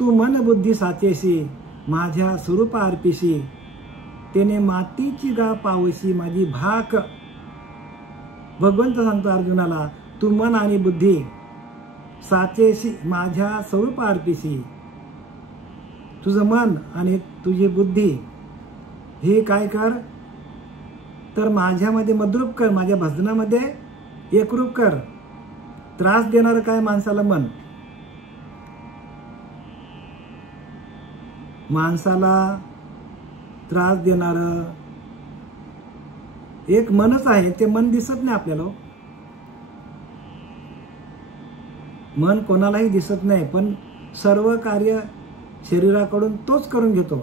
तू मन बुद्धी साचेशी माझ्या स्वरूप अर्पिशी, तेने मातीची गा पावशी माझी भाक. भगवंत सांगतो अर्जुनाला, तू मन आणि बुद्धी साचेशी माझ्या स्वरूप अर्पिशी. तुझं मन आणि तुझी बुद्धी हे काय कर, तर माझ्यामध्ये मद्रूप कर, माझ्या भजनामध्ये एकरूप कर. त्रास देणारं काय माणसाला? मन. माणसाला त्रास देणारं एक मनच आहे. ते मन दिसत नाही आपल्याला. मन कोणालाही दिसत नाही, पण सर्व कार्य शरीराकडून तोच करून घेतो.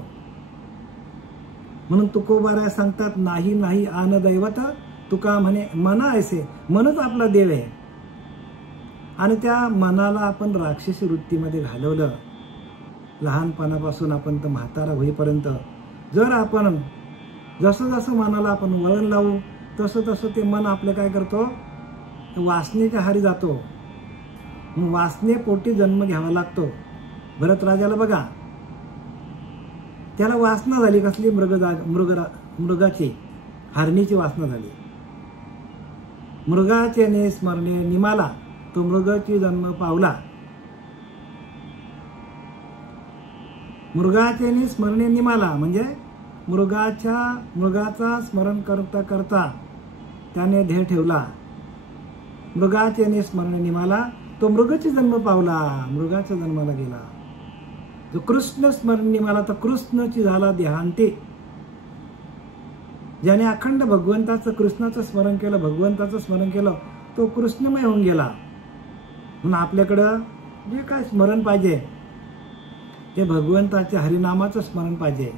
म्हणून तुकोबाराय सांगतात, नाही नाही आन दैवत तुका म्हणे मना ऐसे. मनच आपला देव आहे. आणि त्या मनाला आपण राक्षसी वृत्तीमध्ये घालवलं. लहानपणापासून आपण तर म्हातारा होईपर्यंत जर आपण जसं जसं मनाला आपण वळण लावू तसं तसं ते मन आपलं काय करतो, वासनेच्या हारी जातो. वासनेपोटी जन्म घ्यावा लागतो. भरत राजाला बघा, त्याला वासना झाली कसली? मृगाची, हरणीची वासना झाली. मृगाचे ने स्मरणे निमाला, तो मृगाची जन्म पावला. मृगाचे ने स्मरणे निमाला म्हणजे मृगाचा स्मरण करता करता त्याने ध्येय ठेवला. मृगाचे ने स्मरणे निमाला, तो मृगाची जन्म पावला, मृगाच्या जन्माला गेला. जो कृष्ण स्मरण निमाला, तर कृष्णाची झाला देहांती. ज्याने अखंड भगवंताचं कृष्णाचं स्मरण केलं, भगवंताचं स्मरण केलं, तो कृष्णमय होऊन गेला. म्हणून आपल्याकडं जे काय स्मरण पाहिजे ते भगवंताच्या हरिनामाचं स्मरण पाहिजे.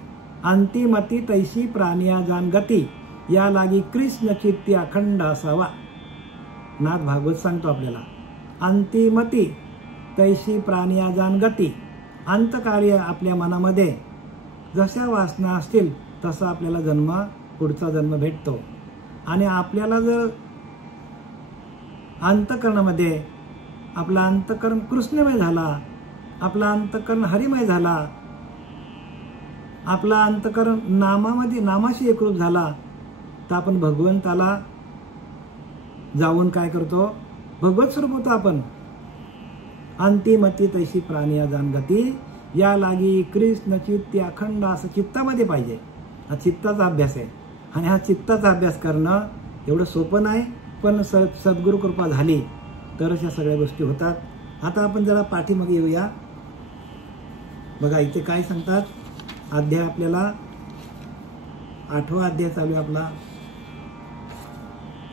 अंतिमती तैशी प्राणिया जान गती, या लागी कृष्ण चित्ती अखंड असावा. नाथ भागवत सांगतो आपल्याला, अंतिमती तैशी प्राणिया जान गती. अंतकार्य आपल्या मनामध्ये जशा वासना असतील तसा आपल्याला पुढचा जन्म भेटतो. आणि आपल्याला जर अंतकरणामध्ये आपला अंतकरण कृष्णमय झाला, आपला अंतकरण हरिमय झाला, आपला अंतकरण नामाशी एकरूप झाला, तर आपण भगवंताला जाऊन काय करतो, भगवत स्वरूप होतो आपण. अंतिमती तैशी प्राणिया जान गती, या लागी कृष्ण चित्ती अखंड, असं चित्तामध्ये पाहिजे. हा चित्ताचा अभ्यास आहे. आणि हा चित्ताचा अभ्यास करणं एवढं सोपं नाही, पण सद्गुरु कृपा झाली तरच या सगळ्या गोष्टी होतात. आता आपण जरा पाठीमागे येऊया. बघा इथे काय सांगतात. अध्याय आपल्याला 8वा अध्याय चालू आहे आपला,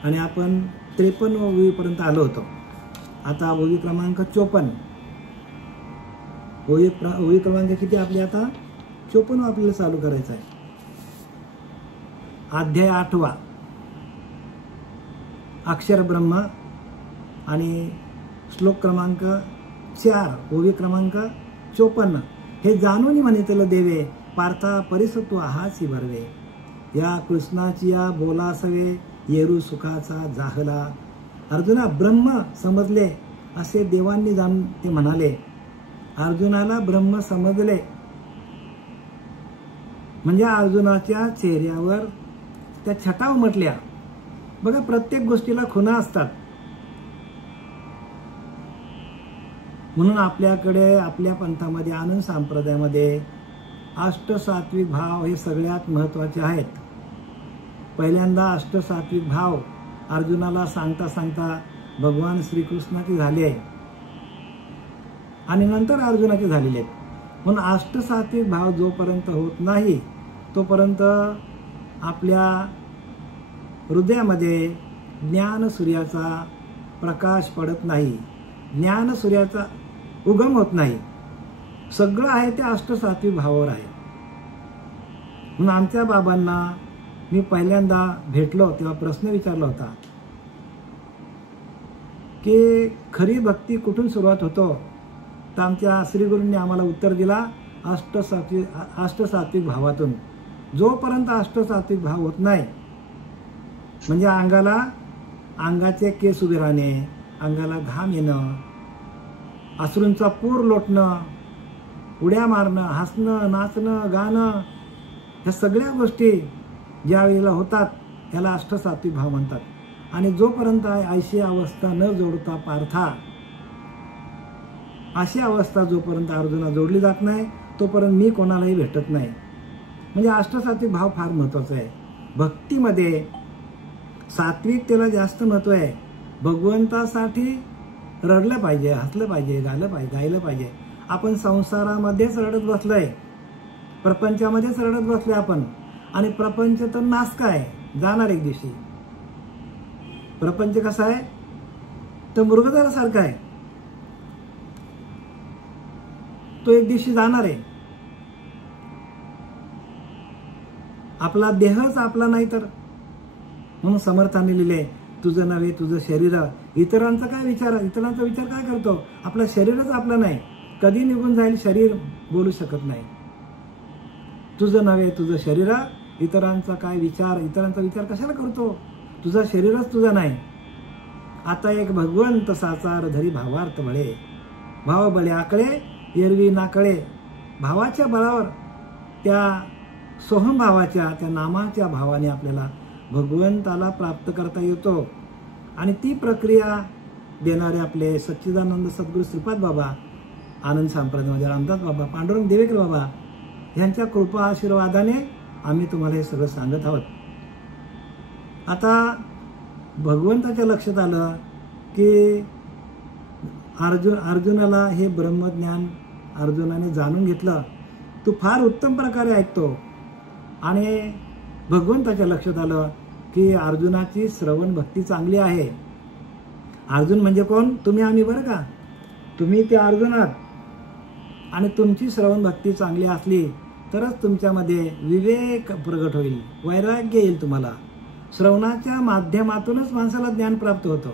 आणि आपण 53 ओळीपर्यंत आलो होतो. आता ओळी क्रमांक 54. ओळी क्रमांक किती आपली? आता 54 आपल्याला चालू करायचं आहे. अध्याय 8वा, अक्षर ब्रह्म, आणि श्लोक क्रमांक 4, ओळी क्रमांक 54. हे जाणून म्हणितल देवे, पार्था परिसत्व हाची भरवे. या कृष्णाची या बोलासवे, येरू सुखाचा जाहला. अर्जुना ब्रह्म समजले असे देवांनी जाणून ते म्हणाले. अर्जुनाला ब्रह्म समजले म्हणजे अर्जुनाच्या चेहऱ्यावर त्या छटा उमटल्या. बघा प्रत्येक गोष्टीला खुणा असतात. म्हणून आपल्याकडे आपल्या पंथामध्ये आनंद संप्रदायामध्ये अष्टसात्विक भाव हे सगळ्यात महत्त्वाचे आहेत. पहिल्यांदा अष्टसात्विक भाव अर्जुनाला सांगता सांगता भगवान श्रीकृष्णाचे झाले आणि नंतर अर्जुनाचे झालेले आहेत. म्हणून अष्टसात्विक भाव जोपर्यंत होत नाही तोपर्यंत आपल्या हृदयामध्ये ज्ञान सूर्याचा प्रकाश पडत नाही, ज्ञान सूर्याचा उगम होत नाही. सगळं आहे ते अष्टसात्विक भावावर आहे. म्हणून आमच्या बाबांना मी पहिल्यांदा भेटलो तेव्हा प्रश्न विचारला होता की खरी भक्ती कुठून सुरुवात होतो, तर आमच्या श्रीगुरूंनी आम्हाला उत्तर दिला अष्टसात्विक भावातून. जोपर्यंत अष्टसात्विक भाव होत नाही म्हणजे अंगाचे केस उभे राहणे, अंगाला घाम येणं, अश्रूंचा पूर लोटणं, उड्या मारणं, हसणं, नाचणं, गाणं, ह्या सगळ्या गोष्टी ज्या वेळेला होतात याला अष्टसात्विक भाव म्हणतात. आणि जोपर्यंत ऐशी अवस्था न जोडता पार्था, अशी अवस्था जोपर्यंत अर्जुना जोडली जात नाही तोपर्यंत मी कोणालाही भेटत नाही. म्हणजे अष्टसात्विक भाव फार महत्वाचा आहे. भक्तीमध्ये सात्विकतेला जास्त महत्व आहे. भगवंतासाठी रडलं पाहिजे, हसलं पाहिजे, गायलं पाहिजे. आपण संसारामध्येच रडत बसलोय, प्रपंचामध्येच रडत बसलोय आपण. आणि प्रपंच तर नासका आहे, जाणार एक दिवशी. प्रपंच कसा आहे तर मृगजळासारखा आहे, तो एक दिवशी जाणार आहे. आपला देहच आपला नाही तर. म्हणून समर्थांनी लिहिले, तुझं नव्हे तुझं शरीर. इतरांचा काय विचार, इतरांचा विचार काय करतो, आपलं शरीरच आपलं नाही. कधी निघून जाईल शरीर बोलू शकत नाही. तुझं नव्हे तुझं शरीर, इतरांचा काय विचार, इतरांचा विचार कशाला करतो, तुझं शरीरच तुझं नाही. आता एक भगवंत साचार धरी भावार्थ बळे, भाव बळे आकळे एरवी नाकळे. भावाच्या बळावर, त्या सोहम भावाच्या, त्या नामाच्या भावाने आपल्याला भगवंताला प्राप्त करता येतो. आणि ती प्रक्रिया देणारे आपले सच्चिदानंद सद्गुरू श्रीपाद बाबा, आनंद संप्रदायामध्ये रामदास बाबा, पांडुरंग देवेकर बाबा यांच्या कृपा आशीर्वादाने आम्ही तुम्हाला हे सगळं सांगत आहोत. आता भगवंताच्या लक्षात आलं की अर्जुनाला हे ब्रह्मज्ञान अर्जुनाने जाणून घेतलं. तू फार उत्तम प्रकारे ऐकतो. आणि भगवंताच्या लक्षात आलं की अर्जुनाची श्रवण भक्ती चांगली आहे. अर्जुन म्हणजे कोण, तुम्ही आम्ही बरं का. तुम्ही ते अर्जुन आहात. आणि तुमची श्रवण भक्ती चांगली असली तरच तुमच्यामध्ये विवेक प्रगट होईल, वैराग्य येईल तुम्हाला. श्रवणाच्या माध्यमातूनच माणसाला ज्ञान प्राप्त होतं.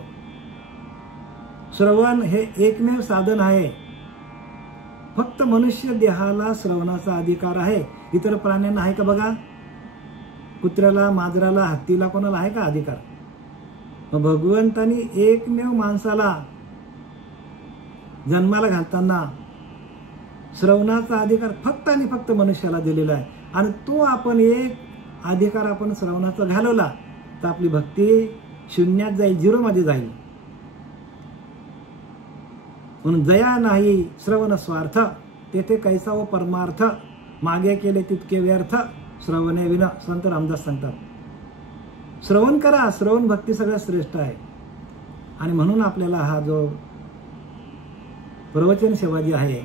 श्रवण हे एकमेव साधन आहे. फक्त मनुष्य देहाला श्रवणाचा अधिकार आहे, इतर प्राण्यांना आहे का बघा. कुत्र्याला, मांजराला, हत्तीला कोणाला आहे का अधिकार. भगवंतानी एकमेव माणसाला जन्माला घालताना श्रवणाचा अधिकार फक्त आणि फक्त मनुष्याला दिलेला आहे. आणि तो आपण एक अधिकार आपण श्रवणाचा घालवला तर आपली भक्ती शून्यात जाईल, झिरोमध्ये जाईल. म्हणून जया नाही श्रवण स्वार्थ, तेथे कैसा व परमार्थ, मागे केले तितके व्यर्थ, श्रवणे विना, संत रामदास सांगतात. श्रवण करा, श्रवण भक्ती सगळ्यात श्रेष्ठ आहे. आणि म्हणून आपल्याला हा जो प्रवचन सेवा जी आहे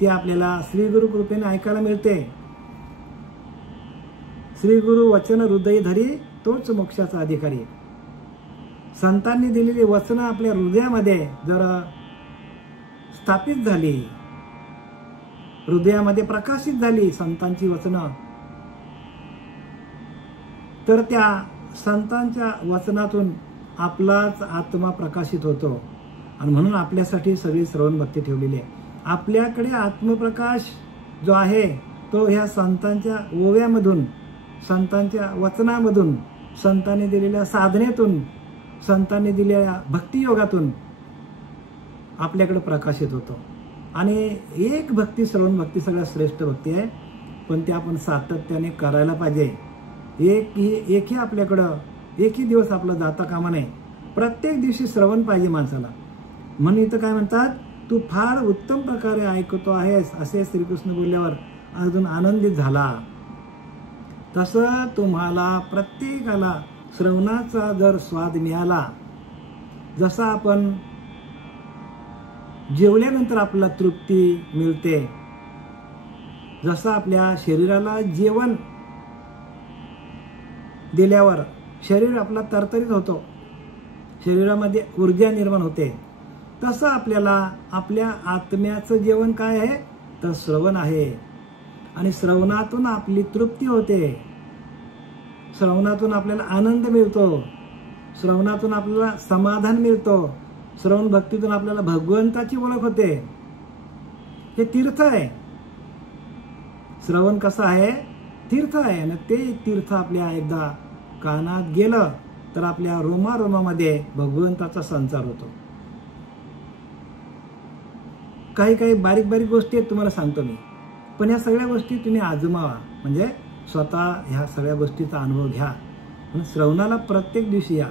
ती आपल्याला श्री गुरु कृपेने ऐकायला मिळते. श्री गुरु वचन हृदय धरी तोच मोक्षाचा अधिकारी. संतांनी दिलेली वचनं आपल्या हृदयामध्ये जर स्थापित झाली, हृदयामध्ये प्रकाशित झाली संतांची वचनं, तर त्या संतांच्या वचनातून आपलाच आत्मा प्रकाशित होतो. आणि म्हणून आपल्यासाठी सगळी श्रवण भक्ती ठेवलेली आहे. आपल्याकडे आत्मप्रकाश जो आहे तो ह्या संतांच्या ओव्यामधून, संतांच्या वचनामधून, संतांनी दिलेल्या साधनेतून, संतांनी दिलेल्या भक्तियोगातून आपल्याकडे प्रकाशित होतो. आणि एक भक्ती, श्रवण भक्ती सगळ्यात श्रेष्ठ भक्ती आहे. पण ते आपण सातत्याने करायला पाहिजे. एकही आपल्याकडं एकही दिवस आपला जाता कामा नये. प्रत्येक दिवशी श्रवण पाहिजे माणसाला. म्हणून इथं काय म्हणतात, तू फार उत्तम प्रकारे ऐकतो आहेस असे श्रीकृष्ण बोलल्यावर अर्जुन आनंदित झाला. तसं तुम्हाला प्रत्येकाला श्रवणाचा जर स्वाद मिळाला, जसा आपण जेवल्यानंतर आपल्याला तृप्ती मिळते, जसं आपल्या शरीराला जेवण दिल्यावर शरीर आपला तरतरीत होतो, शरीरामध्ये ऊर्जा निर्माण होते, तसं आपल्याला आपल्या आत्म्याचं जेवण काय आहे तर श्रवण आहे. आणि श्रवणातून आपली तृप्ती होते, श्रवणातून आपल्याला आनंद मिळतो, श्रवणातून आपल्याला समाधान मिळतो, श्रवण भक्तीतून आपल्याला भगवंताची ओळख होते. हे तीर्थ आहे. श्रवण कसं आहे, तीर्थ आहे. आणि ते तीर्थ आपल्या एकदा कानात गेलं तर आपल्या रोमारोमामध्ये भगवंताचा संचार होतो. काही काही बारीक बारीक गोष्टी आहेत तुम्हाला सांगतो मी, पण या सगळ्या गोष्टी तुम्ही आजमावा, म्हणजे स्वतः ह्या सगळ्या गोष्टीचा अनुभव घ्या. म्हणून श्रवणाला प्रत्येक दिवशी या.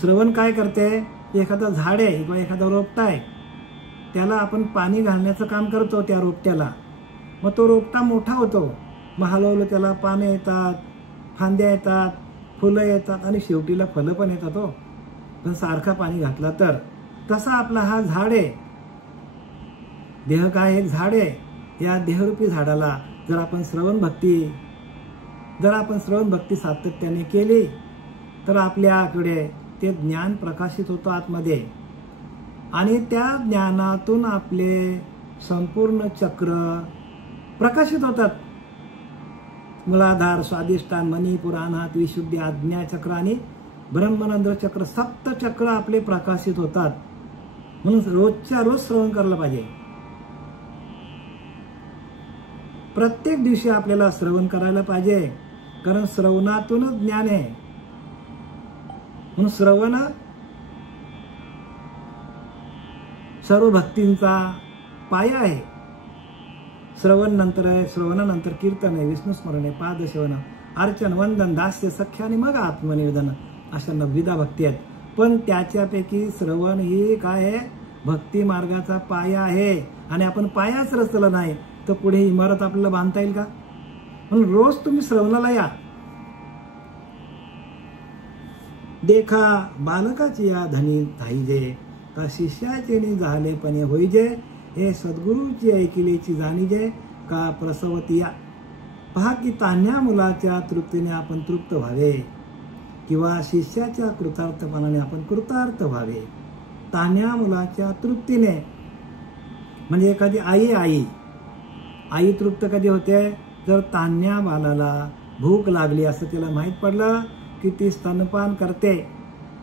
श्रवण काय करते, एखादा झाड आहे किंवा एखादा रोपटा आहे, त्याला आपण पाणी घालण्याचं काम करतो त्या रोपट्याला. मग तो रोपटा मोठा होतो, मग हळूहळू त्याला पाने येतात, फांद्या येतात, फुलं येतात आणि शेवटीला फलं पण येतात हो, पण सारखा पाणी घातला तर. तसा आपला हा झाड आहे, देह काय एक झाड आहे. या देहरूपी झाडाला जर आपण श्रवण भक्ती सातत्याने केली तर आपल्याकडे ते ज्ञान प्रकाशित होतं आतमध्ये, आणि त्या ज्ञानातून आपले संपूर्ण चक्र प्रकाशित होतात. मूलाधार, स्वाधिष्ठान, मनी, पुराणात, विशुद्धी, आज्ञा चक्र आणि ब्रह्मरंध्र चक्र, सप्त चक्र आपले प्रकाशित होतात. म्हणून रोजच्या रोज श्रवण करायला पाहिजे. प्रत्येक दिवशी आपल्याला श्रवण करायला पाहिजे, कारण श्रवणातूनच ज्ञान आहे. म्हणून श्रवण सर्व भक्तींचा पाया आहे. श्रवणानंतर कीर्तन आहे, विष्णुस्मरण आहे, पादसेवन, अर्चन, वंदन, दास्य, सख्य आणि मग आत्मनिवेदन, अशा 9 भक्ती आहेत. पण त्याच्यापैकी श्रवण ही काय आहे, भक्ती मार्गाचा पाया आहे. आणि आपण पायाच रचला नाही तर पुढे इमारत आपल्याला बांधता येईल का? म्हणून रोज तुम्ही श्रवणाला या. देखा बालकाची या धनी धाईजे, का शिष्याचे झाले पणे होईजे, हे सद्गुरूची ऐकिलेची जाणीजे, का प्रसवती या. पहा की तान्ह्या मुलाच्या तृप्तीने आपण तृप्त व्हावे, किंवा शिष्याच्या कृतार्थपणाने आपण कृतार्थ व्हावे. तान्ह्या मुलाच्या तृप्तीने म्हणजे एखादी आई तृप्त कधी होते, जर तान्ह्या बालाला भूक लागली असं तिला माहीत पडलं की ती स्तनपान करते,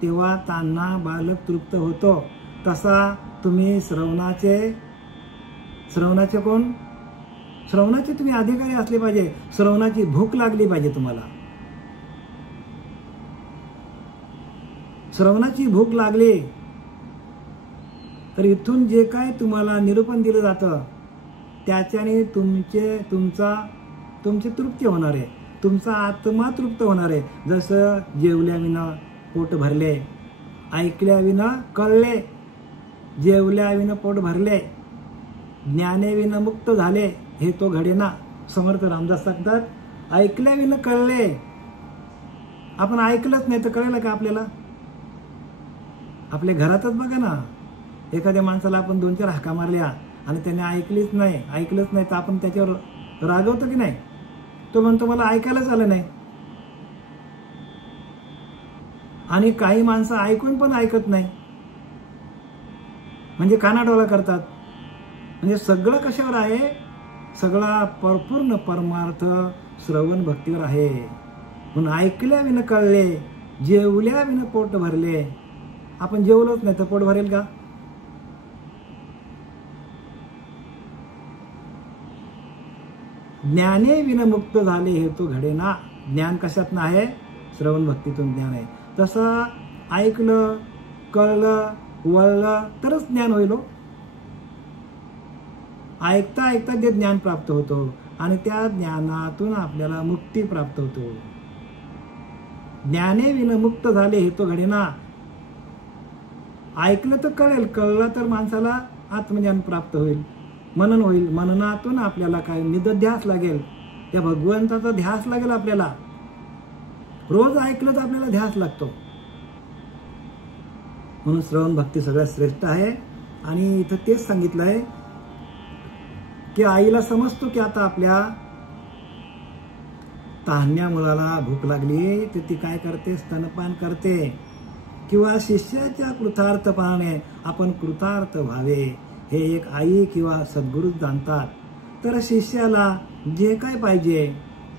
तेव्हा तान्हा बालक तृप्त होतो. तसा तुम्ही श्रवणाचे तुम्ही अधिकारी असले पाहिजे. श्रवणाची भूक लागली पाहिजे तुम्हाला. श्रवणाची भूक लागली तर इथून जे काय तुम्हाला निरूपण दिलं जातं त्याच्याने तुमची तृप्ती होणार आहे, तुमचा आत्मा तृप्त होणार आहे. जसं जेवल्याविना पोट भरले, ऐकल्याविना कळले, जेवल्याविना पोट भरले, ज्ञानेविना मुक्त झाले, हे तो घडेना. समर्थ रामदास सांगतात, ऐकल्याविना कळले. आपण ऐकलंच नाही तर कळेल का आपल्याला? आपल्या घरातच बघा ना, एखाद्या माणसाला आपण 2-4 हाका मारल्या आणि त्याने ऐकलंच नाही तर आपण त्याच्यावर रागवतो की नाही? तो म्हणतो मला ऐकायलाच आलं नाही. आणि काही माणसं ऐकून पण ऐकत नाही, म्हणजे कानाडोळा करतात. म्हणजे सगळं कशावर आहे? सगळा पूर्ण परमार्थ श्रवण भक्तीवर आहे. म्हणून ऐकल्याविना कळले, जेवल्याविना पोट भरले. आपण जेवलोच नाही तर पोट भरेल का? ज्ञाने विनमुक्त झाले हे तो घडेना. ज्ञान कशातनं आहे? श्रवण भक्तीतून ज्ञान आहे. तसं ऐकलं, कळलं, वळलं तरच ज्ञान होईल. ऐकता ऐकता जे ज्ञान प्राप्त होतो आणि त्या ज्ञानातून आपल्याला मुक्ती प्राप्त होतो. ज्ञाने विनमुक्त झाले हे तो घडेना. ऐकलं तर कळेल, कळलं तर माणसाला आत्मज्ञान प्राप्त होईल, मनन होईल. मननातून आपल्याला काय निधध्यास लागेल, त्या भगवंताचा ध्यास लागेल. आपल्याला रोज ऐकलं तर आपल्याला ध्यास लागतो. म्हणून श्रवण भक्ती सगळ्यात श्रेष्ठ आहे. आणि इथं तेच सांगितलं आहे की आईला समजतो की आता आपल्या तान्ह्या मुलाला भूक लागली तर ती काय करते? स्तनपान करते. किंवा शिष्याच्या कृतार्थपणाने आपण कृतार्थ व्हावे हे एक आई किंवा सद्गुरू जाणतात. तर शिष्याला जे काय पाहिजे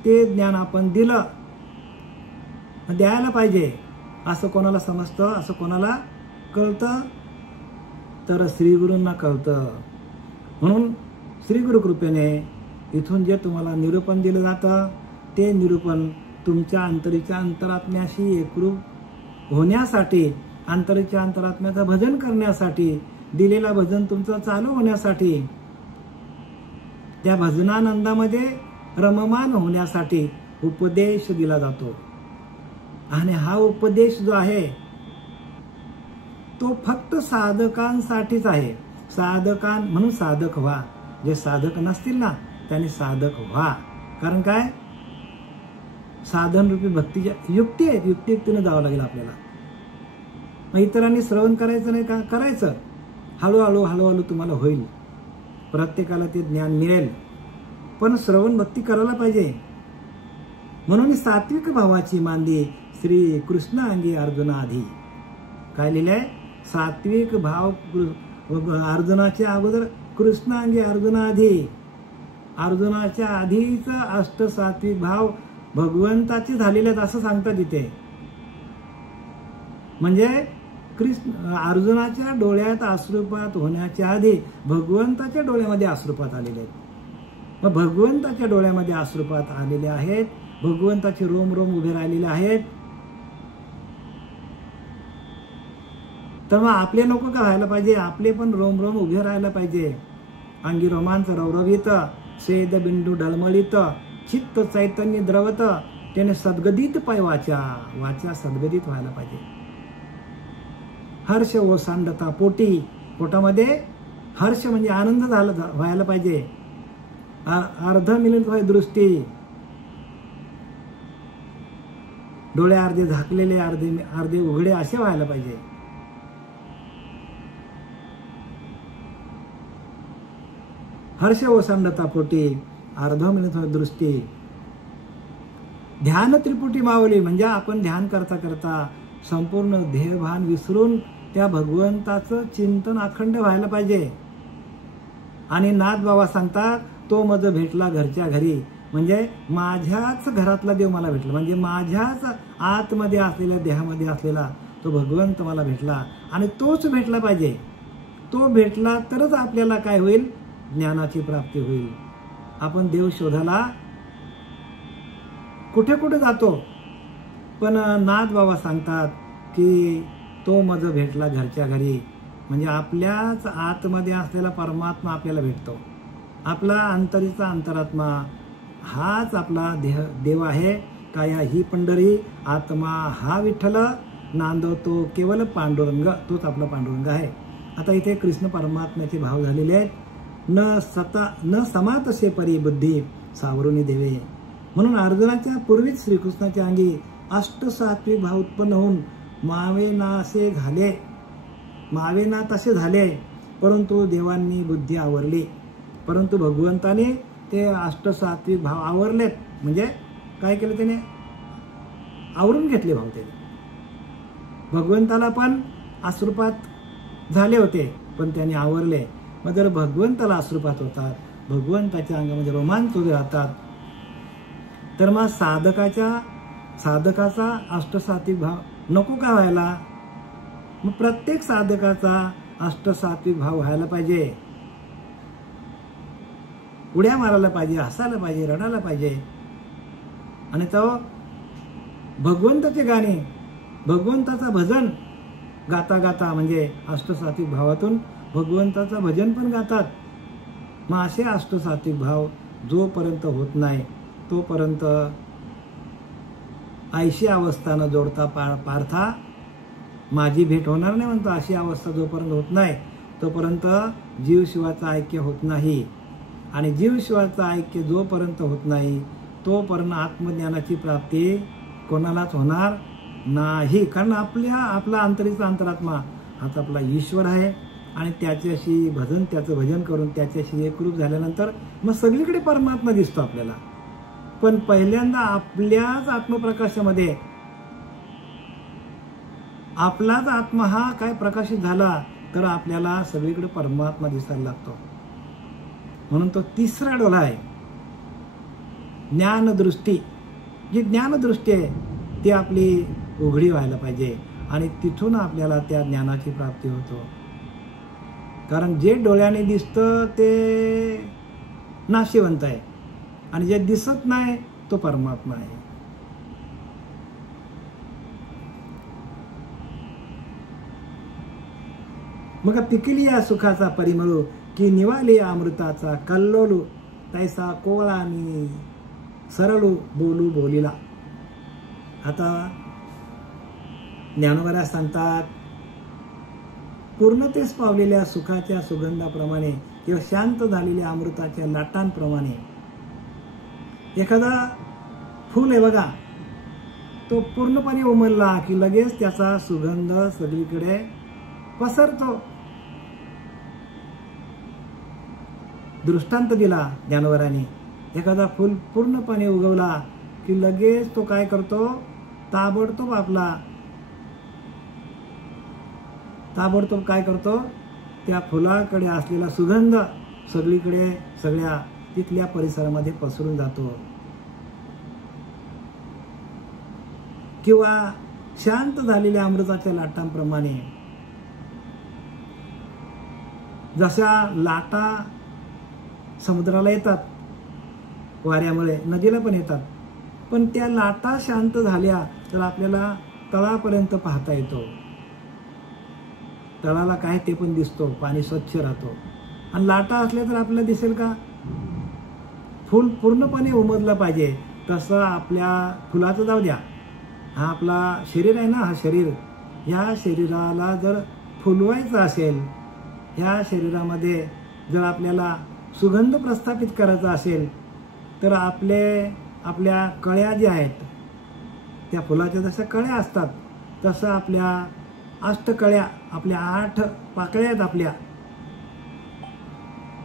ते ज्ञान आपण दिलं, द्यायला पाहिजे. असं कोणाला समजतं, असं कोणाला कळतं? तर श्रीगुरूंना कळतं. म्हणून श्रीगुरु कृपेने इथून जे तुम्हाला निरूपण दिलं जातं ते निरूपण तुमच्या अंतरीच्या अंतरात्म्याशी एकरूप होण्यासाठी अंतरेच्या अंतरात्म्याचं भजन करण्यासाठी, दिलेला भजन तुमचं चालू होण्यासाठी, त्या भजनानंदामध्ये रममान होण्यासाठी उपदेश दिला जातो. आणि हा उपदेश जो आहे तो फक्त साधकांसाठीच आहे. म्हणून साधक व्हा. जे साधक नसतील ना त्यांनी साधक व्हा. कारण काय, साधन रूपी भक्तीच्या युक्ती आहेत, युक्तीने जावं लागेल आपल्याला. मग इतरांनी श्रवण करायचं नाही का, करायचं. हळूहळू तुम्हाला होईल, प्रत्येकाला ते ज्ञान मिळेल. पण श्रवण भक्ती करायला पाहिजे. म्हणून सात्विक भावाची मांदी श्री कृष्ण अंगी अर्जुनाआधी. काय लिहिलंय, सात्विक भाव अर्जुनाच्या अगोदर कृष्ण अंगी अर्जुनाआधी. अर्जुनाच्या आधीच अष्ट सात्विक भाव भगवंताचे झालेले आहेत असं सांगतात इथे. म्हणजे अर्जुनाच्या डोळ्यात अश्रुपात होण्याच्या आधी भगवंताच्या डोळ्यामध्ये अश्रुपात आलेले आहेत. मग भगवंताच्या डोळ्यामध्ये अश्रुपात आलेले आहेत, भगवंताचे रोम रोम उभे राहिलेले आहेत. तर मग आपले नको का व्हायला पाहिजे, आपले पण रोम रोम उभे राहायला पाहिजे. अंगी रोमांच रवरवित, स्वेद बिंदू डळमळीत, चित्त चैतन्य द्रवत, त्याने सद्गदित पाय वाचा सद्गदित व्हायला पाहिजे. हर्ष ओसांडता पोटी, पोटामध्ये हर्ष म्हणजे आनंद व्हायला पाहिजे. अर्ध मिलित दृष्टी, डोळे अर्धे झाकलेले अर्धे उघडे असे व्हायला पाहिजे. हर्ष ओसांडता पोटी, अर्ध मिलित दृष्टी. ध्यान त्रिपुटी मावली, म्हणजे आपण ध्यान करता करता संपूर्ण ध्येयभान विसरून त्या भगवंताचं चिंतन अखंड व्हायला पाहिजे. आणि नाथ बाबा सांगतात, तो मज भेटला घरच्या घरी, म्हणजे माझ्याच घरातला देव मला भेटला, म्हणजे माझ्याच आतमध्ये असलेल्या देहामध्ये असलेला तो भगवंत मला भेटला. आणि तोच भेटला पाहिजे. तो भेटला तरच आपल्याला काय होईल, ज्ञानाची प्राप्ती होईल. आपण देव शोधायला कुठे कुठे जातो, पण नाथ बाबा सांगतात की तो मज भेटला घरच्या घरी, म्हणजे आपल्याच आतमध्ये असलेला परमात्मा आपल्याला भेटतो. आपला अंतरीचा अंतरात्मा हाच आपला देव आहे. काया ही पंढरी, आत्मा हा विठ्ठल, नांदवतो केवळ पांडुरंग, तोच आपला पांडुरंग आहे. आता इथे कृष्ण परमात्म्याचे भाव झालेले आहेत. न समा तसे परी बुद्धी सावरुनी देवे. म्हणून अर्जुनाच्या पूर्वीच श्रीकृष्णाच्या अंगी अष्टसात्विक भाव उत्पन्न होऊन मावे ना तसे झाले, परंतु देवांनी बुद्धी आवरली. परंतु भगवंताने ते अष्टसात्विक भाव आवरलेत. म्हणजे काय केलं, त्याने आवरून घेतले भाव. त्याने भगवंताला पण अश्रुपात झाले होते, पण त्याने आवरले. मग जर भगवंताला अश्रुपात होतात, भगवंताच्या अंगामध्ये रोमांच उभे राहतात, तर मग साधकाचा अष्टसात्विक भाव नको का व्हायला. मग प्रत्येक साधकाचा अष्टसात्विक भाव व्हायला पाहिजे. उड्या मारायला पाहिजे, हसायला पाहिजे, रडायला पाहिजे. आणि तो भगवंताचे गाणे, भगवंताचा भजन गाता गाता, म्हणजे अष्टसात्विक भावातून भगवंताचं भजन पण गातात. मग असे अष्टसात्विक भाव जोपर्यंत होत नाही तोपर्यंत ऐशी अवस्था न जोडता पार्था माझी भेट होणार नाही म्हणतो. अशी अवस्था जोपर्यंत होत नाही तोपर्यंत जीव शिवाचं ऐक्य होत नाही. आणि जीव शिवाचं ऐक्य जोपर्यंत होत नाही तोपर्यंत आत्मज्ञानाची प्राप्ती कोणालाच होणार नाही. कारण आपला अंतरीचा अंतरात्मा हाच आपला ईश्वर आहे. आणि त्याच्याशी त्याचं भजन करून त्याच्याशी एकरूप झाल्यानंतर मग सगळीकडे परमात्मा दिसतो आपल्याला. पण पहिल्यांदा आपल्याच आत्मप्रकाशामध्ये आपलाच आत्मा हा काय प्रकाशित झाला तर आपल्याला सगळीकडे परमात्मा दिसायला लागतो. म्हणून तो तिसरा डोला आहे ज्ञानदृष्टी. जी ज्ञानदृष्टी आहे ती आपली उघडी व्हायला पाहिजे आणि तिथून आपल्याला त्या ज्ञानाची प्राप्ती होतो. कारण जे डोळ्याने दिसतं ते नाशिवंत आहे आणि जे दिसत नाही तो परमात्मा आहे. मग पिकली या सुखाचा परिमळू की निवाले या अमृताचा कल्लोलू तैसा कोवळा आणि सरळू बोलू बोलिला. आता ज्ञानोबा सांगतात, पूर्णतेस पावलेल्या सुखाच्या सुगंधाप्रमाणे किंवा शांत झालेल्या अमृताच्या लाटांप्रमाणे एखादा फूल आहे बघा, तो पूर्णपणे उमलला की लगेच त्याचा सुगंध सगळीकडे पसरतो. दृष्टांत दिला ज्ञानोबरांनी. एखादा फूल पूर्णपणे उगवला की लगेच तो काय करतो, ताबडतोब काय करतो, त्या फुलाकडे असलेला सुगंध सगळीकडे सगळ्या तिथल्या परिसरामध्ये पसरून जातो. किंवा शांत झालेल्या अमृताच्या लाटांप्रमाणे जशा लाटा समुद्राला येतात वाऱ्यामुळे, नदीला पण येतात, पण त्या लाटा शांत झाल्या तर आपल्याला तळापर्यंत पाहता येतो. तळाला काय ते पण दिसतो, पाणी स्वच्छ राहतो. आणि लाटा असल्या तर आपल्याला दिसेल का? फुल पूर्णपणे उमललं पाहिजे तसं आपल्या फुलाचं जाऊ द्या, हा आपला शरीर आहे ना, हा शरीर, ह्या शरीराला जर फुलवायचं असेल, ह्या शरीरामध्ये जर आपल्याला सुगंध प्रस्थापित करायचा असेल तर आपल्या कळ्या ज्या आहेत, त्या फुलाच्या जशा कळ्या असतात तसं आपल्या अष्टकळ्या, आपल्या 8 पाकळ्या आहेत आपल्या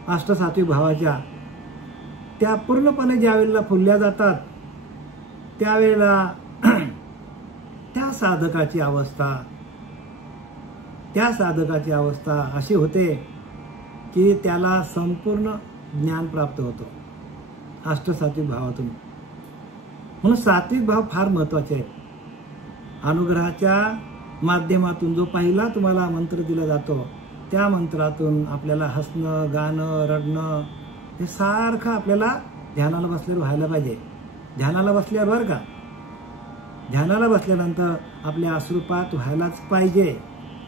अष्टसात्विक भावाच्या, त्या पूर्णपणे ज्या वेळेला फुलल्या जातात त्यावेळेला त्या साधकाची अवस्था अशी होते की त्याला संपूर्ण ज्ञान प्राप्त होतो अष्टसात्विक भावातून. म्हणून सात्विक भाव फार महत्वाचे आहेत. अनुग्रहाच्या माध्यमातून जो पहिला तुम्हाला मंत्र दिला जातो त्या मंत्रातून आपल्याला हसणं, गाणं, रडणं हे सारखं आपल्याला ध्यानाला बसल्यावर व्हायला पाहिजे. ध्यानाला बसल्यावर बरं का, ध्यानाला बसल्यानंतर आपल्या अश्रुपात व्हायलाच पाहिजे.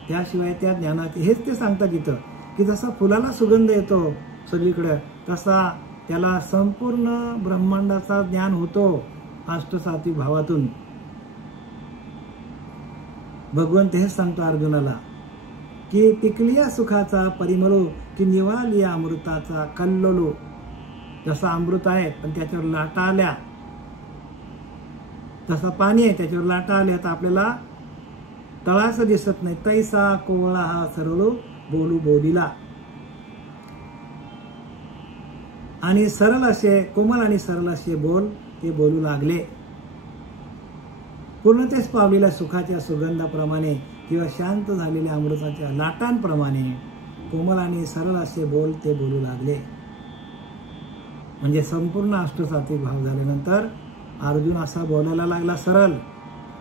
त्याशिवाय त्या ज्ञानात हेच ते सांगतात इथं की जसा फुलाला सुगंध येतो सगळीकडे तसा त्याला संपूर्ण ब्रह्मांडाचा ज्ञान होतो अष्टसात्विक भावातून. भगवंत हेच सांगतो अर्जुनाला की पिकलिया सुखाचा परिमळू की निवालिया अमृताचा कल्लोलो. जसा अमृत आहे पण त्याच्यावर लाटा आल्या, जसा पाणी आहे त्याच्यावर लाटा आल्या तर आपल्याला तळाचं दिसत नाही, तैसा कोवळा हा सरळू बोलू बोलिला. आणि सरळ असे कोमल आणि सरळ असे बोल ते बोलू लागले. पूर्णतेस पावलेल्या सुखाच्या सुगंधाप्रमाणे किंवा शांत झालेल्या अमृताच्या लाटांप्रमाणे कोमल आणि सरळ असे बोल ते बोलू लागले. म्हणजे संपूर्ण अष्टसात्विक भाव झाल्यानंतर अर्जुन असा बोलायला लागला सरळ.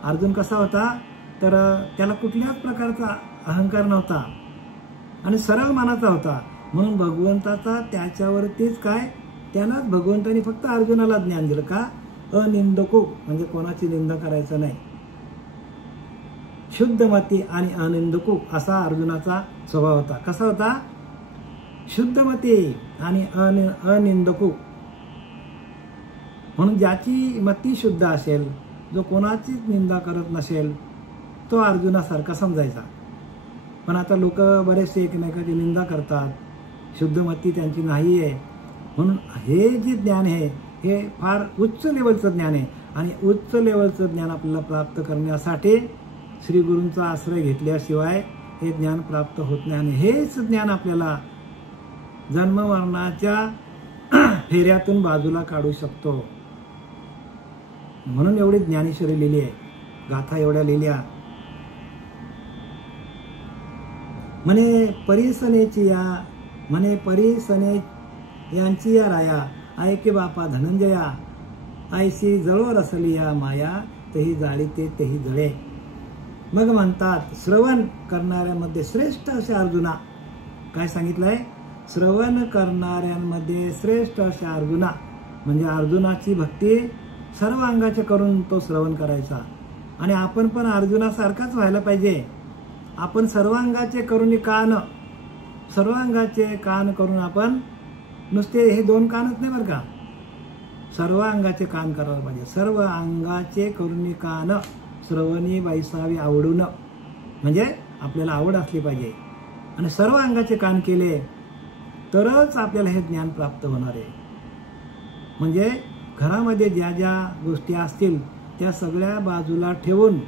अर्जुन कसा होता तर त्याला कुठल्याच प्रकारचा अहंकार नव्हता आणि सरळ मनाचा होता. म्हणून भगवंताचा त्याच्यावरतीच काय, त्यांनाच भगवंतांनी फक्त अर्जुनाला ज्ञान दिलं का, अनिंदको म्हणजे कोणाची निंदा करायचं नाही, शुद्धमती आणि अनिंदको असा अर्जुनाचा स्वभाव होता. कसा होता? शुद्धमती आणि अनिंदको. म्हणून ज्याची मती शुद्ध असेल, जो कोणाचीच निंदा करत नसेल तो अर्जुनासारखा समजायचा. पण आता लोक बरेचसे एकमेकाची निंदा करतात, शुद्धमती त्यांची नाही आहे. म्हणून हे जे ज्ञान आहे हे फार उच्च लेवलचं ज्ञान आहे आणि उच्च लेवलचं ज्ञान आपल्याला प्राप्त करण्यासाठी श्री गुरूंचा आश्रय घेतल्याशिवाय हे ज्ञान प्राप्त होत नाही. आणि हेच ज्ञान आपल्याला जन्ममरणाच्या फेऱ्यातून बाजूला काढू शकतो. म्हणून एवढी ज्ञानेश्वरी लिहिली आहे, गाथा एवढ्या लिहिल्या. म्हणे परिसनेची या, म्हणे परिसने यांची या राया, ऐके बापा धनंजया, ऐशी जळो रसली या माया, तेही जाळीते तेही जळे. मग म्हणतात श्रवण करणाऱ्यांमध्ये श्रेष्ठ असे अर्जुना. काय सांगितलंय? श्रवण करणाऱ्यांमध्ये श्रेष्ठ असे अर्जुना. म्हणजे अर्जुनाची भक्ती सर्व अंगाचे करून तो श्रवण करायचा. आणि आपण पण अर्जुनासारखाच व्हायला पाहिजे. आपण सर्वांगाचे करून कान सर्व अंगाचे कान करून आपण नुसते हे 2 कानच नाही बरं का, सर्व अंगाचे कान करायला पाहिजे. सर्व अंगाचे करून कान श्रवणी बैसावी आवडून, म्हणजे आपल्याला आवड असली पाहिजे. आणि सर्व अंगाचे कान केले तरच आपल्याला हे ज्ञान प्राप्त होणार आहे. म्हणजे घरामध्ये ज्या ज्या गोष्टी असतील त्या सगळ्या बाजूला ठेवून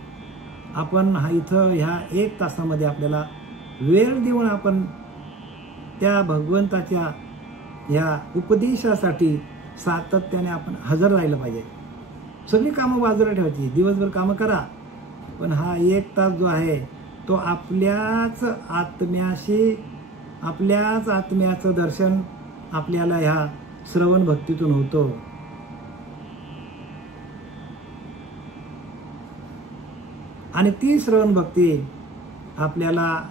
आपण इथं ह्या 1 तासामध्ये आपल्याला वेळ देऊन आपण त्या भगवंताच्या ह्या उपदेशासाठी सातत्याने आपण हजर राहिलं पाहिजे. सगळी कामं बाजूला ठेवायची, दिवसभर कामं करा, पण हा 1 तास जो आहे तो आपल्याच आत्म्याचं दर्शन आपल्याला ह्या श्रवण भक्तीतून होतो. आणि ती श्रवण भक्ती आपल्याला,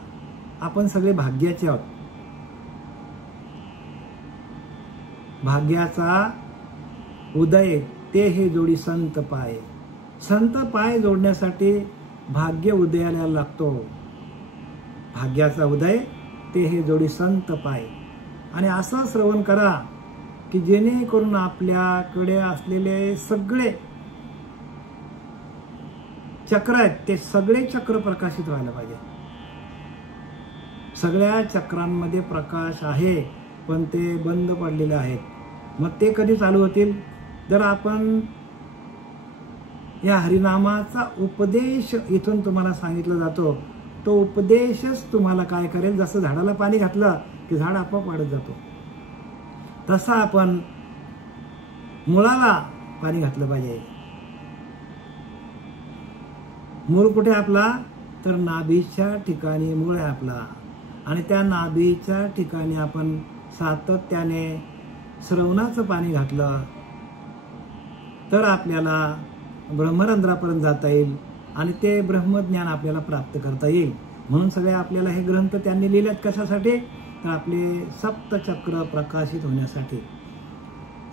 आपण सगळे भाग्याचे आहोत. भाग्याचा उदय ते हे जोडी संत पाय. संत पाय जोडण्यासाठी भाग्य उदयाला लागतो. भाग्याचा उदय ते हे जोडी संत पाय. आणि असं श्रवण करा की जेणेकरून आपल्याकडे असलेले सगळे चक्र आहेत ते सगळे चक्र प्रकाशित व्हायला पाहिजे. सगळ्या चक्रांमध्ये प्रकाश आहे, पण ते बंद पडलेले आहेत. मग ते कधी चालू होतील? जर आपण या हरिनामाचा उपदेश इथून तुम्हाला सांगितला जातो, तो उपदेशच तुम्हाला काय करेल, जसं झाडाला पाणी घातलं की झाड आपोआप वाढत जातो, तसं आपण मुळाला पाणी घातलं पाहिजे. मूळ कुठे आपला? तर नाभीच्या ठिकाणी मूळ आहे आपला. आणि त्या नाभीच्या ठिकाणी आपण सातत्याने श्रवणाचं पाणी घातलं तर आपल्याला ब्रह्मरंध्रापर्यंत जाता येईल आणि ते ब्रह्मज्ञान आपल्याला प्राप्त करता येईल. म्हणून सगळे आपल्याला हे ग्रंथ त्यांनी लिहिलेत कशासाठी? तर आपले सप्तचक्र प्रकाशित होण्यासाठी.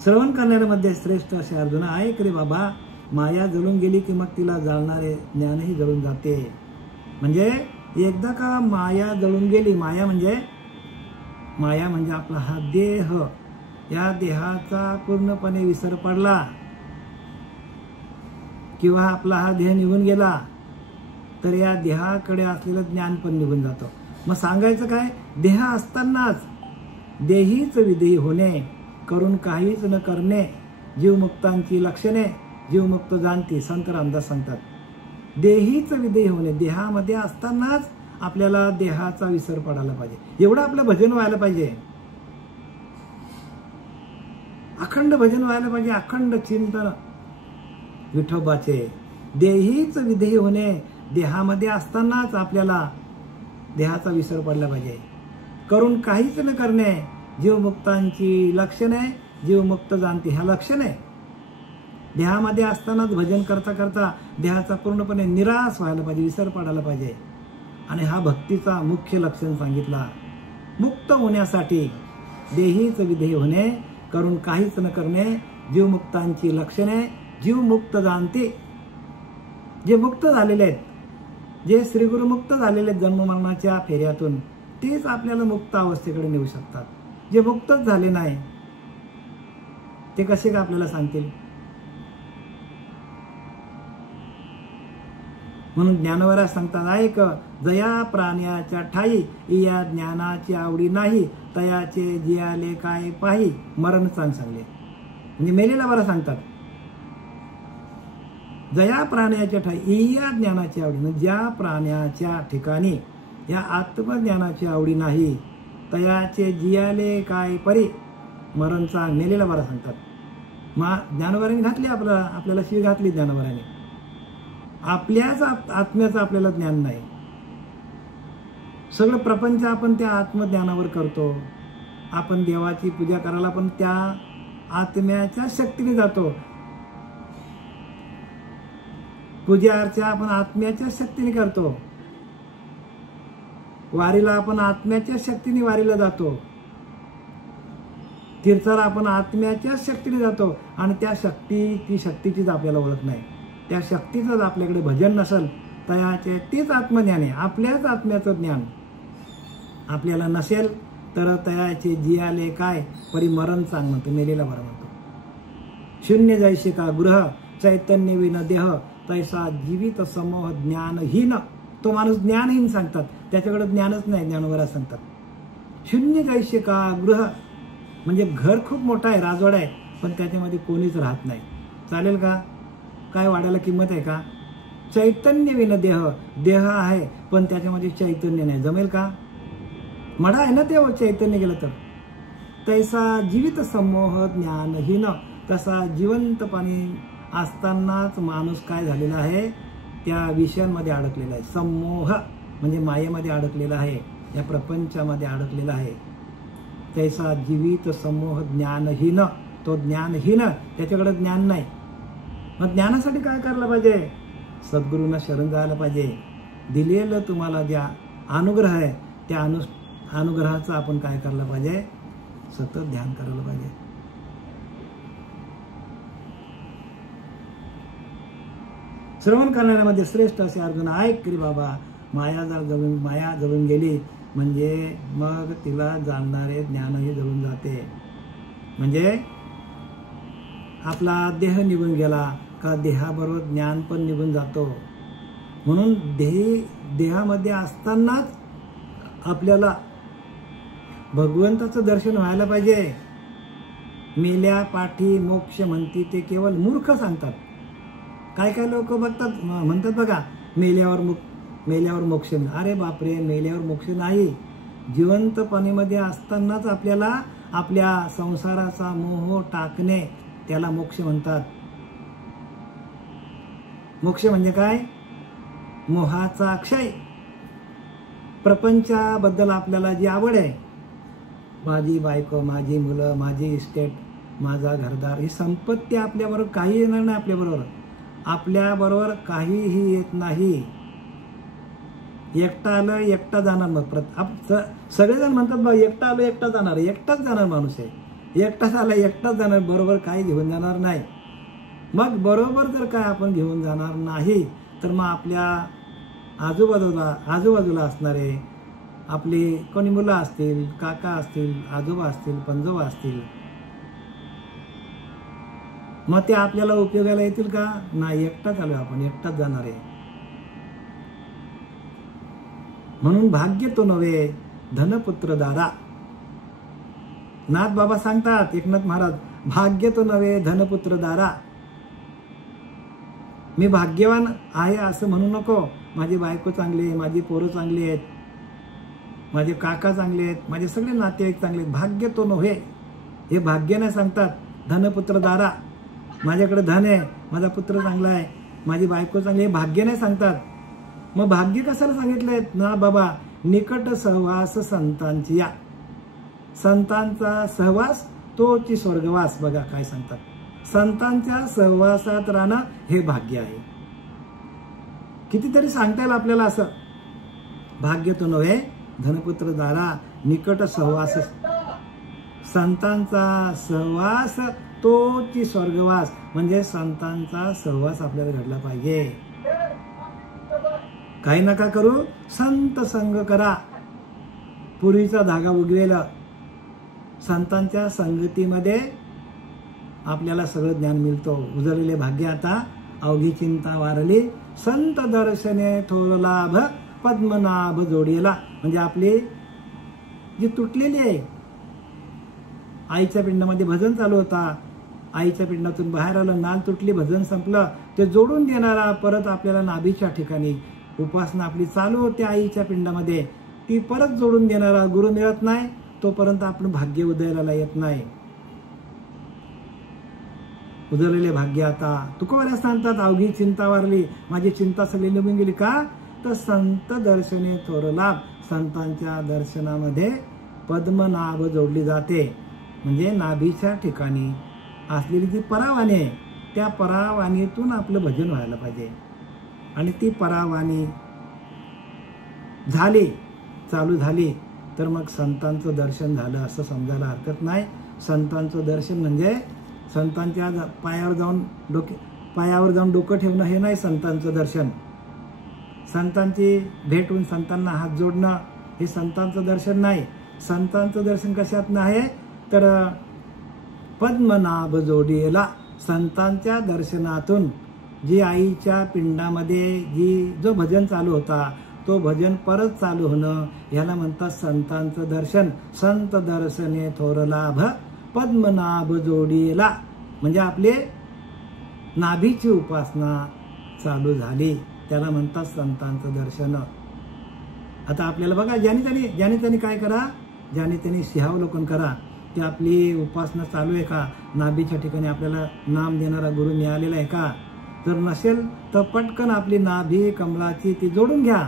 श्रवण करणाऱ्यामध्ये श्रेष्ठ असे अर्जुन, ऐक रे बाबा, माया जळून गेली की मग तिला जाळणारे ज्ञानही जळून जाते. म्हणजे एकदा का माया जळून गेली, माया म्हणजे आपला हा देह, या देहाचा पूर्णपणे विसर पडला किंवा आपला हा देह निघून गेला तर या देहाकडे असलेलं ज्ञान पण निघून जातं. मग सांगायचं काय? देह असतानाच देहीच विदेही होणे, करून काहीच न करणे, जीवमुक्तांची लक्षणे, जीवमुक्त जाणती. संत रामदास सांगतात, देहीच विदेही होणे, देहामध्ये असतानाच आपल्याला देहाचा विसर पडायला पाहिजे. एवढं आपलं भजन व्हायला पाहिजे, अखंड भजन व्हायला पाहिजे, अखंड चिंतन विठोबाचे. देहीच विदेही होणे, देहामध्ये असतानाच आपल्याला देहाचा विसर पडला पाहिजे. करून काहीच न करणे, जीवमुक्तांची लक्षणे, जीवमुक्त जाणते. ह्या लक्षणे देहामध्ये असतानाच भजन करता करता देहाचा पूर्णपणे निराश व्हायला पाहिजे, विसर पडायला पाहिजे. आणि हा भक्तीचा मुख्य लक्षण सांगितला. मुक्त होण्यासाठी देहीच विधेय होणे, करून काहीच न करणे, जीवमुक्तांची लक्षणे, जीवमुक्त जाणते. जे मुक्त झालेले आहेत, जे श्रीगुरुमुक्त झालेले जन्ममरणाच्या फेऱ्यातून, तेच आपल्याला मुक्त अवस्थेकडे नेऊ शकतात. जे मुक्तच झाले नाही ते कसे का आपल्याला सांगतील? म्हणून ज्ञानवरा सांगतात, ऐक जया प्राण्याच्या ठाई, या ज्ञानाची आवडी नाही, तयाचे जियाले काय पाही. मरण सांगले म्हणजे मेलेला बरं सांगतात. जया प्राण्याच्या ठाई, या ज्ञानाची आवडी नाही, ज्या प्राण्याच्या ठिकाणी या आत्मज्ञानाची आवडी नाही, तयाचे जियाले काय परी. मरण सांग, मेलेला बरं सांगतात. मग ज्ञानवराने घातली आपल्याला शिवी घातली ज्ञानवराने. आपल्याच आत्म्याचं आपल्याला ज्ञान नाही. सगळं प्रपंच आपण त्या आत्मज्ञानावर करतो. आपण देवाची पूजा करायला पण त्या आत्म्याच्या शक्तीने जातो. पूजा अर्चा आपण आत्म्याच्या शक्तीने करतो. वारीला आपण आत्म्याच्या शक्तीने वारीला जातो. तीर्थाला आपण आत्म्याच्या शक्तीने जातो. आणि त्या ती शक्तीचीच आपल्याला ओळख नाही. त्या शक्तीचंच आपल्याकडे भजन नसेल, तयाचे तेच आत्मज्ञान आहे. आपल्याच आत्म्याचं ज्ञान आपल्याला नसेल तर तयाचे जियाले काय परी मरण सांग म्हणतो, मेलेला बरं म्हणतो. शून्य जैसे का गृह चैतन्य विन देह तैसा जीवित समूह ज्ञानहीन. तो माणूस ज्ञानहीन सांगतात, त्याच्याकडे ज्ञानच नाही, ज्ञानोबरा सांगतात. शून्य जैसे का गृह म्हणजे घर खूप मोठं आहे, राजवाडा आहे, पण त्याच्यामध्ये कोणीच राहत नाही. चालेल का? काय वाढायला किंमत आहे का? चैतन्य विन देह, देह आहे पण त्याच्यामध्ये चैतन्य नाही, जमेल का? मडा आहे ना ते चैतन्य गेलं तर. तैसा जीवित समूह ज्ञानहीन, तसा जिवंतपणे असतानाच माणूस काय झालेला आहे, त्या विषयांमध्ये अडकलेला आहे. समूह म्हणजे मायेमध्ये अडकलेला आहे, या प्रपंचामध्ये अडकलेला आहे. तैसा जीवित समूह ज्ञानहीन, तो ज्ञानहीन, त्याच्याकडे ज्ञान नाही. मग ज्ञानासाठी काय करायला पाहिजे? सद्गुरूंना शरण जायला पाहिजे. दिलेलं तुम्हाला ज्या अनुग्रह आहे त्या अनुग्रहाचं आपण काय करायला पाहिजे? सतत ध्यान करायला पाहिजे. श्रवण करणाऱ्यामध्ये श्रेष्ठ असे अर्जुन, ऐक रे बाबा, माया जळून गेली म्हणजे मग तिला जाणणारे ज्ञानही जळून जाते. म्हणजे आपला देह निघून गेला का देहाबरोबर ज्ञान पण निघून जातो. म्हणून देहामध्ये असतानाच आपल्याला भगवंताचं दर्शन व्हायला पाहिजे. मेल्या पाठी मोक्ष म्हणती ते केवळ मूर्ख सांगतात. काय काय लोक बघतात म्हणतात बघा, मेल्यावर मोक्ष. अरे बापरे, मेल्यावर मोक्ष नाही. जिवंतपणीमध्ये असतानाच आपल्याला आपल्या संसाराचा मोह टाकणे, त्याला मोक्ष म्हणतात. मोक्ष म्हणजे काय? मोहाचा क्षय. प्रपंचाबद्दल आपल्याला जी आवड आहे, माझी बायको, माझी मुलं, माझी इस्टेट, माझा घरदार, ही संपत्ती आपल्याबरोबर काही येणार नाही. आपल्याबरोबर काहीही येत नाही. एकटा आलं एकटा जाणार. मग सगळेजण म्हणतात बा एकटा आलो एकटा जाणार, एकटाच जाणार माणूस आहे. एकटाच आला एकटाच जाणार, बरोबर काही घेऊन जाणार नाही. मग बरोबर जर काय आपण घेऊन जाणार नाही तर मग आपल्या आजूबाजूला असणारे आपली कोणी मुलं असतील, काका असतील, आजोबा असतील, पणजोबा असतील, मग ते आपल्याला उपयोगाला येतील का? नाही. एकटाच आलो आपण, एकटाच जाणार आहे. म्हणून भाग्य तो नव्हे धनपुत्र दारा. नाथ बाबा सांगतात, एकनाथ महाराज, भाग्य तो नव्हे धनपुत्र दारा. मी भाग्यवान आहे असं म्हणू नको. माझी बायको चांगली आहे, माझी पोरं चांगली आहेत, माझे काका चांगले आहेत, माझे सगळे नातेवाईक चांगले आहेत. भाग्य तो नव्हे, हे भाग्य नाही सांगतात. धनपुत्र दारा, माझ्याकडे धन आहे, माझा पुत्र चांगला आहे, माझी बायको चांगली, हे भाग्य नाही सांगतात. मग भाग्य कशाला सांगितलंय ना बाबा? निकट सहवास संतांची, या संतांचा सहवास तोची स्वर्गवास. बघा काय सांगतात, संतांच्या सहवासात राहणं हे भाग्य आहे. कितीतरी सांगता येईल आपल्याला असं. भाग्य तो नव्हे धनपुत्र दारा, निकट सहवास, संतांचा सहवास तोची स्वर्गवास. म्हणजे संतांचा सहवास आपल्याला घडला पाहिजे. काही नका करू, संत संग करा, पूर्वीचा धागा उगवेला. संतांच्या संगतीमध्ये आपल्याला सगळं ज्ञान मिळतो. उजळलेले भाग्य आता अवघी चिंता वारली, संत दर्शने थोर लाभ पद्मनाभ जोडीला. म्हणजे आपली जी तुटलेली आहे, आईच्या पिंडामध्ये भजन चालू होता, आईच्या पिंडातून बाहेर आलं, नाल तुटली, भजन संपलं, ते जोडून देणारा परत आपल्याला नाभीच्या ठिकाणी उपासना आपली चालू होते आईच्या पिंडामध्ये, ती परत जोडून देणारा गुरु मिळत नाही तोपर्यंत आपण भाग्य उदयाला येत नाही. उजळलेले भाग्य आता तुकोबाऱ्या सांगतात, अवघी चिंता वारली, माझी चिंता सगळी निघून गेली. का? तर संत दर्शने थोर लाभ. संतांच्या दर्शनामध्ये पद्मनाभ जोडली जाते. म्हणजे नाभीच्या ठिकाणी असलेली जी परावाणी, त्या परावाणीतून आपलं भजन व्हायला पाहिजे. आणि ती परावाणी झाली, चालू झाली, तर मग संतांचं दर्शन झालं असं समजायला हरकत नाही. संतांचं दर्शन म्हणजे संतांच्या पायावर जाऊन डोकं ठेवणं हे नाही संतांचं दर्शन. संतांची भेट होऊन संतांना हात जोडणं हे संतांचं दर्शन नाही. संतांचं दर्शन कशात नाही तर पद्मनाभ जोडीला. संतांच्या दर्शनातून जी आईच्या पिंडामध्ये जो भजन चालू होता तो भजन परत चालू होणं याला म्हणतात संतांचं दर्शन. संत दर्शने थोर लाभ पद्मनाभ जोडीला. म्हणजे आपले नाभीची उपासना चालू झाली त्याला म्हणतात संतांचं दर्शन. आता आपल्याला बघा ज्याने त्यांनी काय करा, ज्याने त्यांनी सिंहावलोकन करा की आपली उपासना चालू आहे का, नाभीच्या ठिकाणी आपल्याला नाम देणारा गुरु मिळालेला आहे का. जर नसेल तर पटकन आपली नाभी कमळाची ती जोडून घ्या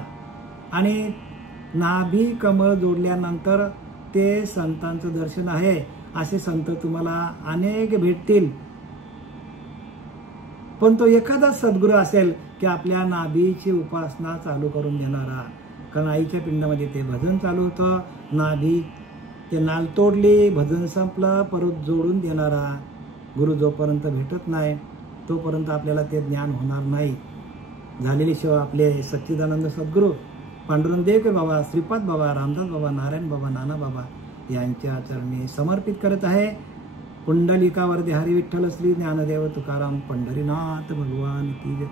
आणि नाभी कमळ जोडल्यानंतर ते संतांचं दर्शन आहे. असे संत तुम्हाला अनेक भेटतील, पण तो एखादाच सद्गुरू असेल की आपल्या नाभीची उपासना चालू करून देणारा. कारण आईच्या पिंडामध्ये ते भजन चालू होतं, नाभी ते नाल तोडली, भजन संपलं, परत जोडून देणारा गुरु जोपर्यंत भेटत नाही तोपर्यंत आपल्याला ते ज्ञान होणार नाही. झालेली सेवा आपले सच्चिदानंद सद्गुरू पांडुरंग देवकर बाबा, श्रीपाद बाबा, रामदास बाबा, नारायण बाबा, नाना बाबा यांच्या चरणी समर्पित करत आहे. पुंडलिकावरती हरी विठ्ठल श्री ज्ञानदेव तुकाराम पंढरीनाथ भगवान की जय.